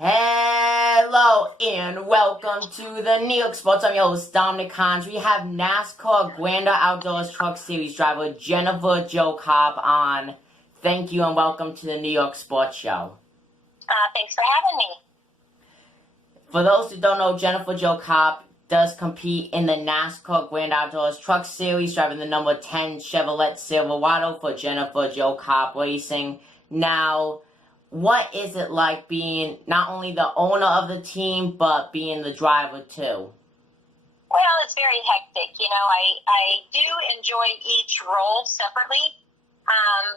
Hello and welcome to the New York Sports. I'm your host, Dominic Hines. We have NASCAR Grand Outdoors Truck Series driver Jennifer Jo Cobb on. Thank you and welcome to the New York Sports Show. Thanks for having me. For those who don't know, Jennifer Jo Cobb does compete in the NASCAR Grand Outdoors Truck Series, driving the number 10 Chevrolet Silverado for Jennifer Jo Cobb Racing. Now, what is it like being not only the owner of the team, but being the driver too? Well, it's very hectic. I do enjoy each role separately,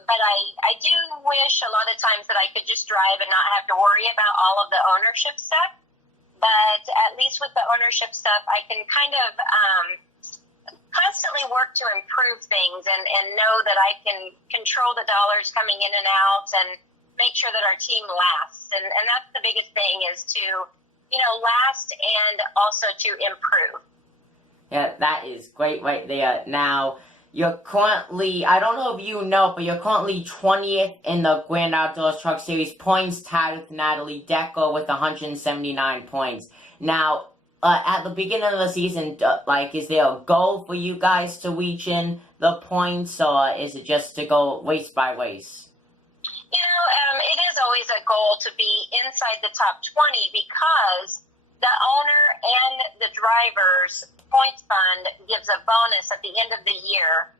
but I do wish a lot of times that I could just drive and not have to worry about all of the ownership stuff. But at least with the ownership stuff, I can kind of constantly work to improve things and know that I can control the dollars coming in and out and make sure that our team lasts. And that's the biggest thing, is to, last and also to improve. Yeah, that is great right there. Now, you're currently, I don't know if you know, but you're currently 20th in the Grand Outdoors Truck Series, points tied with Natalie Decker with 179 points. Now, at the beginning of the season, is there a goal for you guys to reach in the points, or is it just to go race by race? It is always a goal to be inside the top 20 because the owner and the driver's points fund gives a bonus at the end of the year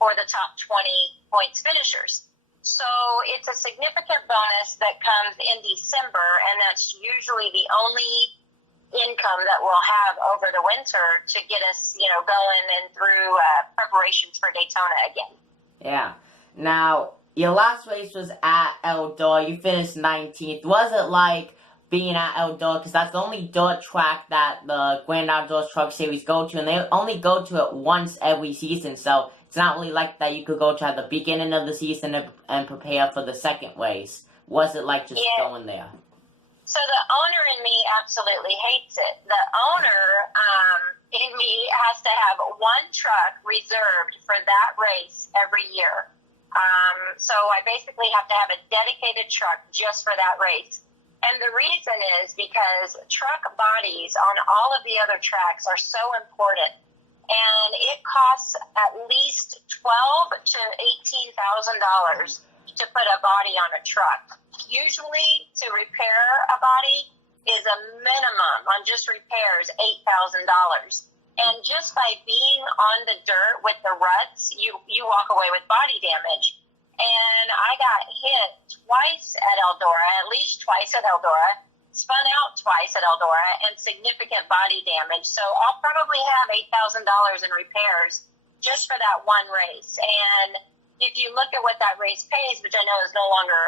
for the top 20 points finishers. So it's a significant bonus that comes in December, and that's usually the only income that we'll have over the winter to get us, going and through preparations for Daytona again. Yeah. Now, your last race was at Eldora. You finished 19th. Was it like being at Eldora? Because that's the only dirt track that the Grand Outdoors Truck Series go to, and they only go to it once every season, so it's not really like that you could go to at the beginning of the season and prepare for the second race. Was it like just going there? So the owner in me absolutely hates it. The owner in me has to have one truck reserved for that race every year. So I basically have to have a dedicated truck just for that race. And the reason is because truck bodies on all of the other tracks are so important. And it costs at least $12,000 to $18,000 to put a body on a truck. Usually to repair a body is a minimum on just repairs $8,000. And just by being on the dirt with the ruts, you walk away with body damage. And I got hit twice at Eldora, at least twice at Eldora, spun out twice at Eldora, and significant body damage. So I'll probably have $8,000 in repairs just for that one race. And if you look at what that race pays, which I know is no longer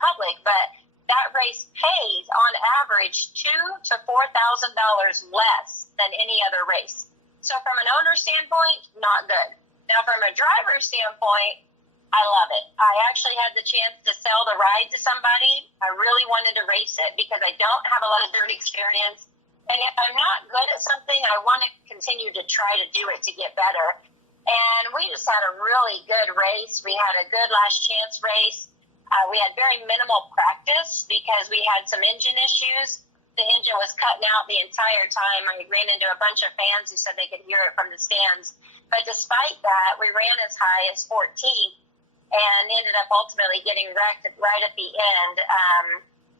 public, but that race pays on average $2,000 to $4,000 less than any other race. So from an owner standpoint, not good. Now from a driver standpoint, I love it. I actually had the chance to sell the ride to somebody. I really wanted to race it because I don't have a lot of dirt experience. And if I'm not good at something, I want to continue to try to do it to get better. And we just had a really good race. We had a good last chance race. We had very minimal practice because we had some engine issues. The engine was cutting out the entire time. I ran into a bunch of fans who said they could hear it from the stands. But despite that, we ran as high as 14th and ended up ultimately getting wrecked right at the end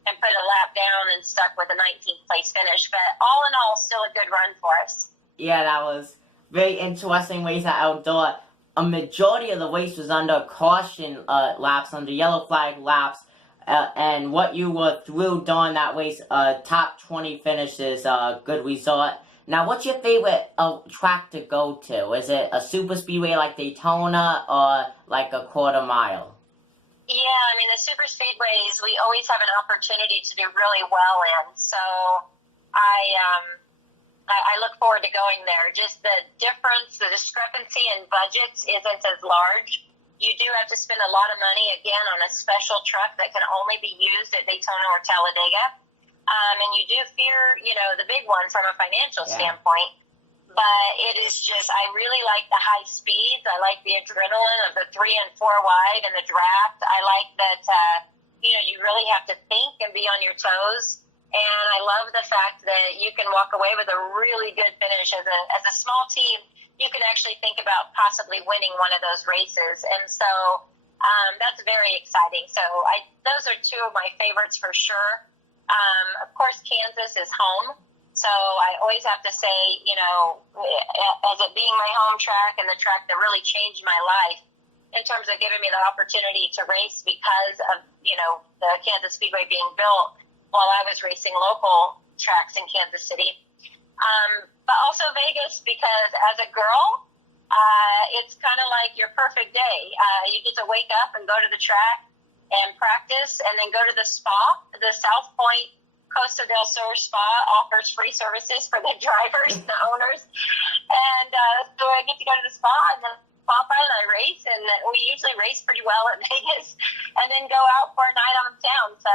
and put a lap down and stuck with a 19th place finish. But all in all, still a good run for us. Yeah, that was very interesting race at Eldora. A majority of the race was under caution laps, under yellow flag laps. And what you were through during that race, top 20 finishes, good result. Now, what's your favorite track to go to? Is it a super speedway like Daytona or like a quarter mile? Yeah, the super speedways, we always have an opportunity to do really well in. So I look forward to going there. Just the difference, the discrepancy in budgets isn't as large. You do have to spend a lot of money, again, on a special truck that can only be used at Daytona or Talladega. And you do fear, the big one from a financial standpoint. But it is just, I really like the high speeds. I like the adrenaline of the 3 and 4 wide and the draft. I like that, you really have to think and be on your toes. And I love the fact that you can walk away with a really good finish. As a small team, you can actually think about possibly winning one of those races. And so that's very exciting. So those are two of my favorites for sure. Of course, Kansas is home. So I always have to say, you know, as it being my home track and the track that really changed my life in terms of giving me the opportunity to race because of, you know, the Kansas Speedway being built while I was racing local tracks in Kansas City. But also Vegas because as a girl, it's kind of like your perfect day. You get to wake up and go to the track and practice and then go to the spa. The South Point Costa del Sur Spa offers free services for the drivers, the owners. And so I get to go to the spa and then pop out and I race. And we usually race pretty well at Vegas and then go out for a night on the town. So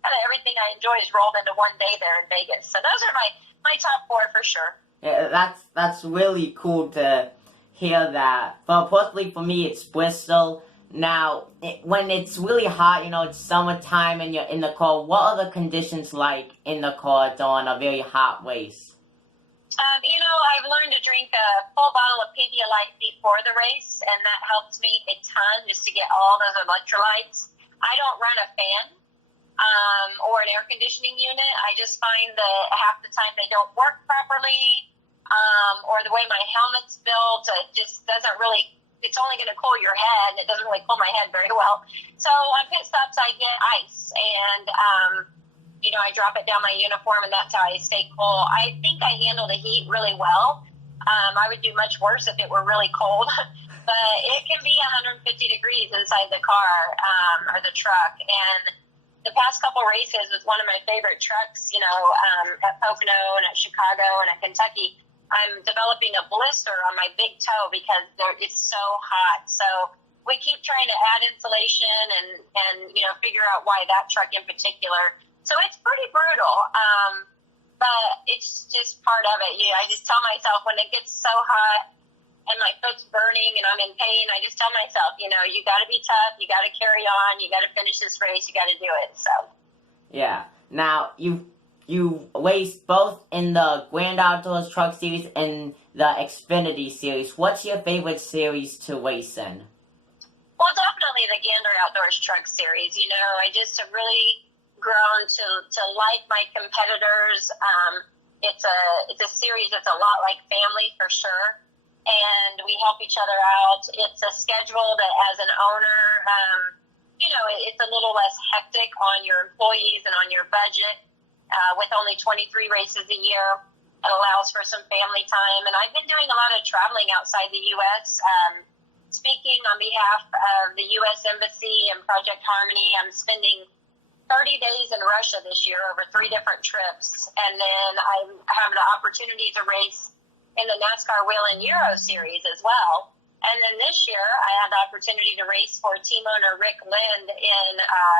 kind of everything I enjoy is rolled into one day there in Vegas. So those are my top four for sure. Yeah, that's really cool to hear that. But personally for me, it's Bristol. Now, when it's really hot, you know, it's summertime and you're in the car, what are the conditions like in the car during a very hot race? You know, I've learned to drink a full bottle of Pedialyte before the race, and that helps me a ton just to get all those electrolytes. I don't run a fan or an air conditioning unit. I just find that half the time they don't work properly, or the way my helmet's built, it just doesn't really. It's only going to cool your head, and it doesn't really cool my head very well. So on pit stops, I get ice, and, you know, I drop it down my uniform, and that's how I stay cool. I think I handle the heat really well. I would do much worse if it were really cold, but it can be 150 degrees inside the car or the truck. And the past couple races with one of my favorite trucks, you know, at Pocono and at Chicago and at Kentucky, I'm developing a blister on my big toe because it's so hot. So we keep trying to add insulation and you know, figure out why that truck in particular. So it's pretty brutal, but it's just part of it. I just tell myself when it gets so hot and my foot's burning and I'm in pain, I just tell myself, you know, you got to be tough, you got to carry on, you got to finish this race, you got to do it. So yeah. Now you raced both in the Grand Outdoors Truck Series and the Xfinity Series. What's your favorite series to race in? Well, definitely the Gander Outdoors Truck Series. You know, I just have really grown to like my competitors. It's a series that's a lot like family for sure, and we help each other out. It's a schedule that, as an owner, you know, it's a little less hectic on your employees and on your budget. With only 23 races a year, it allows for some family time. And I've been doing a lot of traveling outside the U.S., speaking on behalf of the U.S. Embassy and Project Harmony. I'm spending 30 days in Russia this year over 3 different trips. And then I have the opportunity to race in the NASCAR Wheel and Euro Series as well. And then this year, I had the opportunity to race for team owner Rick Lind in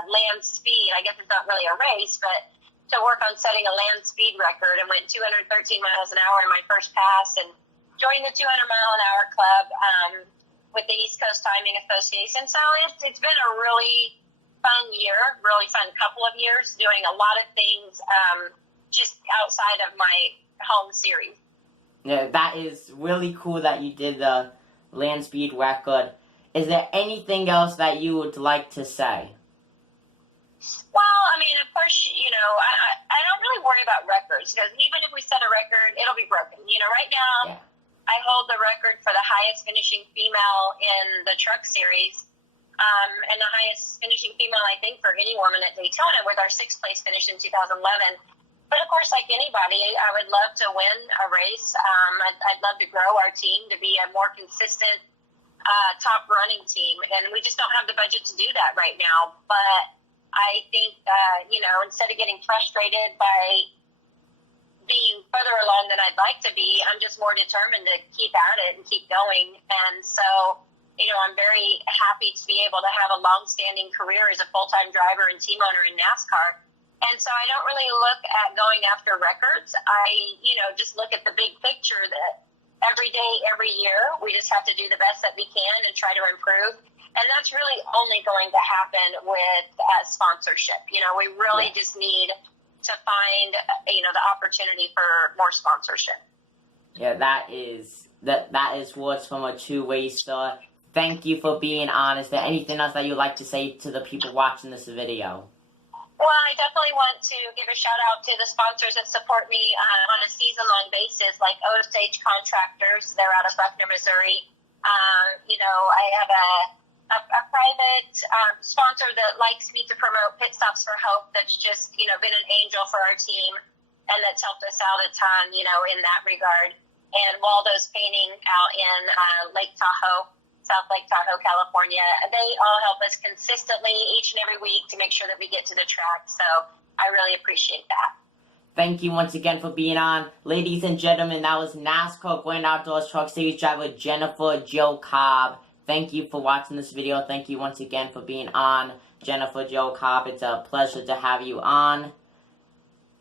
land speed. I guess it's not really a race, but to work on setting a land speed record, and went 213 miles an hour in my first pass and joined the 200-mile-an-hour club with the East Coast Timing Association. So it's been a really fun year, really fun couple of years, doing a lot of things just outside of my home series. Yeah, that is really cool that you did the land speed record. Is there anything else that you would like to say? Well, I mean, of course, you know, I don't really worry about records because even if we set a record, it'll be broken. You know, right now, I hold the record for the highest finishing female in the truck series, and the highest finishing female, I think, for any woman at Daytona with our 6th place finish in 2011. But of course, like anybody, I would love to win a race. I'd love to grow our team to be a more consistent top running team, and we just don't have the budget to do that right now. But I think, you know, instead of getting frustrated by being further along than I'd like to be, I'm just more determined to keep at it and keep going. And so, you know, I'm very happy to be able to have a long-standing career as a full-time driver and team owner in NASCAR. And so I don't really look at going after records. I, you know, just look at the big picture that every day, every year, we just have to do the best that we can and try to improve. And that's really only going to happen with sponsorship. You know, we really just need to find, the opportunity for more sponsorship. Yeah, that is words from a true racer. Thank you for being on. Is there anything else that you'd like to say to the people watching this video? Well, I definitely want to give a shout out to the sponsors that support me on a season-long basis, like Osage Contractors. They're out of Buckner, Missouri. I have a private sponsor that likes me to promote Pit Stops for Hope that's just, been an angel for our team and that's helped us out a ton, in that regard. And Waldo's Painting out in Lake Tahoe, South Lake Tahoe, California. They all help us consistently each and every week to make sure that we get to the track. So I really appreciate that. Thank you once again for being on. Ladies and gentlemen, that was NASCAR Grand Outdoors Truck Series driver Jennifer Jo Cobb. Thank you for watching this video. Thank you once again for being on, Jennifer Jo Cobb. It's a pleasure to have you on.